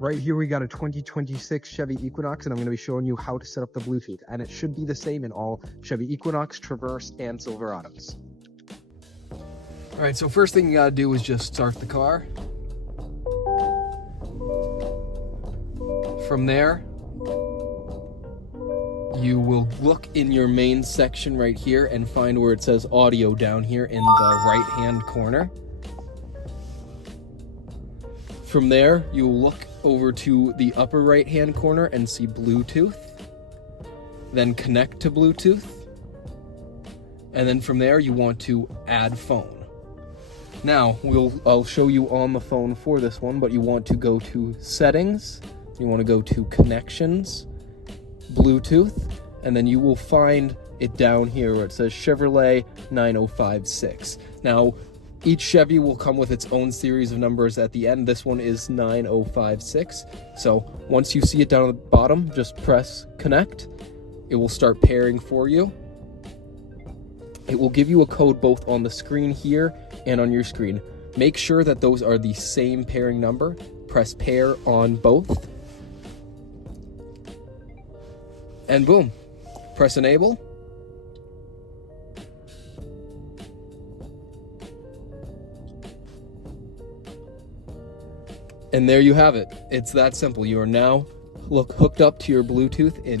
Right here we got a 2026 Chevy Equinox, and I'm going to be showing you how to set up the Bluetooth, and it should be the same in all Chevy Equinox, Traverse, and Silverados. Alright, so first thing you gotta do is just start the car. From there, you will look in your main section right here and find where it says audio down here in the right hand corner. From there, you will look over to the upper right hand corner and see Bluetooth. Then connect to Bluetooth. And then from there, you want to add phone. Now, I'll show you on the phone for this one, but you want to go to Settings, you want to go to Connections, Bluetooth, and then you will find it down here where it says Chevrolet 9056. Now, each Chevy will come with its own series of numbers at the end. This one is 9056. So once you see it down at the bottom, just press Connect. It will start pairing for you. It will give you a code both on the screen here and on your screen. Make sure that those are the same pairing number. Press pair on both. And boom, press enable. And there you have it. It's that simple. You are now hooked up to your Bluetooth in